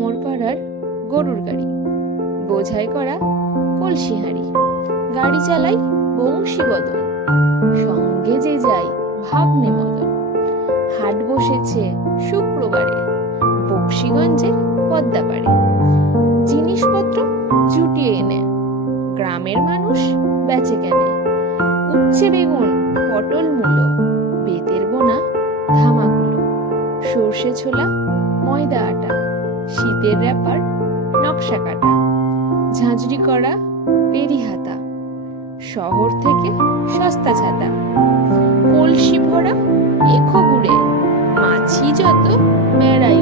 কোমর পাড়ার গরুর গাড়ি, বোঝাই করা কলসি হাঁড়ি, গাড়ি চালাই বংশী বদন, সঙ্গে যে যাই ভাগ্নে মদন। হাট বসেছে শুক্রবারে বক্সিগঞ্জের পদ্মাপাড়ে, জিনিসপত্র জুটিয়ে এনে গ্রামের মানুষ বেচে কেনে। উচ্ছে বেগুন পটল মূলো, বেতের বোনা ধামাগুলো, সর্ষে ছোলা ময়দা আটা, শীতের র্যাপার নকশা কাটা, ঝাঁঝরি করা পেরি হাতা, শহর থেকে সস্তা ছাতা, কলসি ভরা এখো গুড়ে, মাছি যত মেড়াই